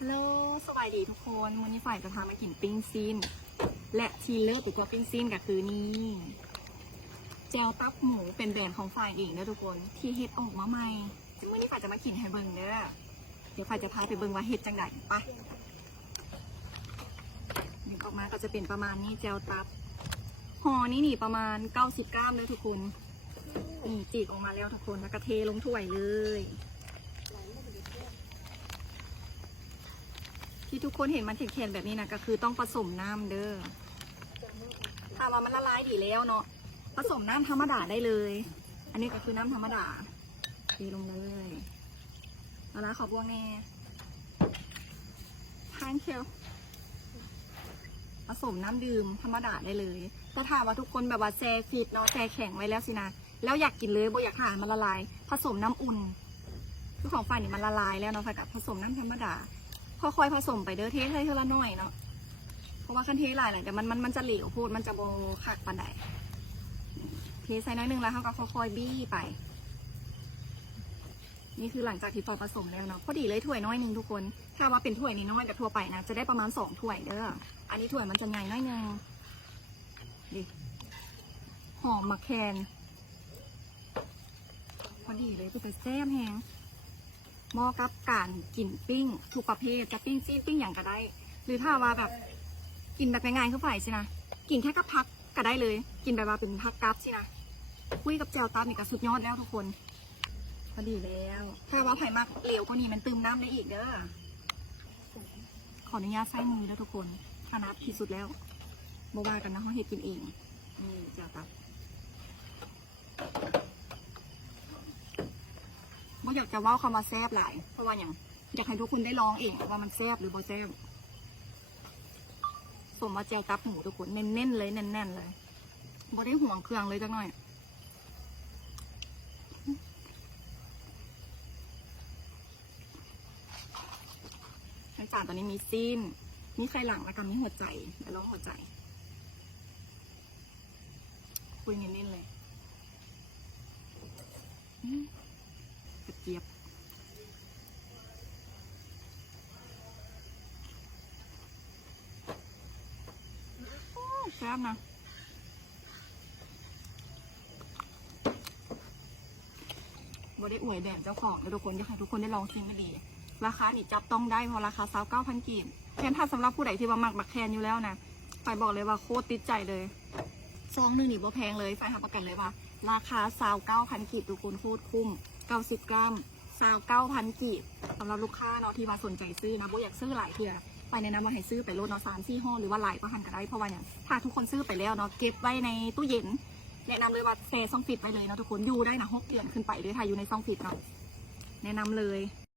ฮัลโหลสวัสดีทุกคนวันนี้ฝ่ายจะพามากินปิ้งซีนและทีเลิศตัวปิ้งซีนก็คือนี่แจวตับหมูเป็นแบรนด์ของฝ่ายเองนะทุกคนที่เฮ็ดออกมาใหม่ซึ่งวันนี้ฝ่ายจะมากินให้เบิ่งเด้อเดี๋ยวฝ่ายจะพาไปเบิ่งว่าเฮ็ดจังไดไปนี่ออกมาก็จะเป็นประมาณนี้แจวตับห่อนี้นี่ประมาณ90 กรัมเลยทุกคนนี่จีกออกมาแล้วทุกคนแล้วก็เทลงถ้วยเลยที่ทุกคนเห็นมันแข็งๆแบบนี้นะก็คือต้องผสมน้ำเด้อถ้าว่ามันละลายดีแล้วเนาะผสมน้ำธรรมดาได้เลย อันนี้ก็คือน้ำธรรมดาเทลงเลยเอาละขอบวงแน่ทานเชียวผสมน้ำดื่มธรรมดาได้เลยแต่ถ้าว่าทุกคนแบบว่าแช่ฟิตเนาะแช่แข็งไว้แล้วสินะแล้วอยากกินเลยบ่อยากทานมันละลายผสมน้ำอุ่นคือของฝ่ายนี่มันละลายแล้วเนาะฝ่ายกับผสมน้ำธรรมดาค่อยๆผสมไปเด้อเทให้เท่าละน้อยเนาะเพราะว่าคันเทหลายแต่มันจะเหลวพูดมันจะโบคักปานใดเทใส่น้อยนึงแล้วเขาก็ค่อยๆบี้ไปนี่คือหลังจากที่พอผสมแล้วเนาะพอดีเลยถ้วยน้อยนึงทุกคนถ้าว่าเป็นถ้วยนี้น้อยกับทั่วไปนะจะได้ประมาณ2 ถ้วยเด้ออันนี้ถ้วยมันจะใหญ่น้อยนึงดิหอมมะแคนพอดีเลยคือไปแซ่บแฮงเหมาะกับการกินปิ้งทุกประเภทจะปิ้งซีปิ้งอย่างก็ได้หรือถ้าว่าแบบกินแบบง่ายๆเข้าไปสินะกินแค่กับพักก็ได้เลยกินแบบว่าเป็นพักกับสินะคุยกับแจวตานี่ก็สุดยอดแล้วทุกคนพอดีแล้วถ้าว่าไผ่มากเหลวกว่านี้มันตื่มน้ำได้อีกเด้อขออนุญาตใส่มือแล้วทุกคนถนัดที่สุดแล้วโบว่ากันนะเขาเฮ็ดกินเองนี่แจวตาบ่อยากจะว่าคำว่าแซ่บหลายเพราะว่าอย่างอยากให้ทุกคนได้ลองเองว่ามันแซ่บหรือบ่แซ่บสมว่าแจวตับหมูทุกคนเน้นๆเลยแน่นๆเลยบ่ได้ห่วงเครื่องเลยจักหน่อยในจานตอนนี้มีซีนมีไข่หลังแล้วก็มีหัวใจเดี๋ยวลองหัวใจคุยเน้นๆเลยกระเจี๊ยบแซ่บนะบ่ได้อวยแบบเจ้าของทุกคนอยากให้ทุกคนได้ลองชิมกันดีราคานี่จับต้องได้เพราะราคา29,000 กีบแค่ถ้าสำหรับผู้ใดที่ว่ามักบักแคนอยู่แล้วนะฝ่ายบอกเลยว่าโคตรติดใจเลยซองนึงนี่บ่แพงเลยฝ่ายทำประกันเลยว่าราคา29,000 กีบทุกคนโคตรคุ้ม90 กรัม29,000 กีบสำหรับลูกค้าเนาะที่ว่าสนใจซื้อนะบ่อยากซื้อหลายเทื่อไปแนะนำว่าให้ซื้อไปโลดเนาะ3-4 ห่อหรือว่าหลายก็หันก็ได้เพราะว่าเนี่ยถ้าทุกคนซื้อไปแล้วเนาะเก็บไว้ในตู้เย็นแนะนำเลยว่าเซซ่องฟิตไปเลยนะทุกคนอยู่ได้นะ6 เดือนขึ้นไปเลยถ้าอยู่ในซ่องฟิตเนาะแนะนำเลย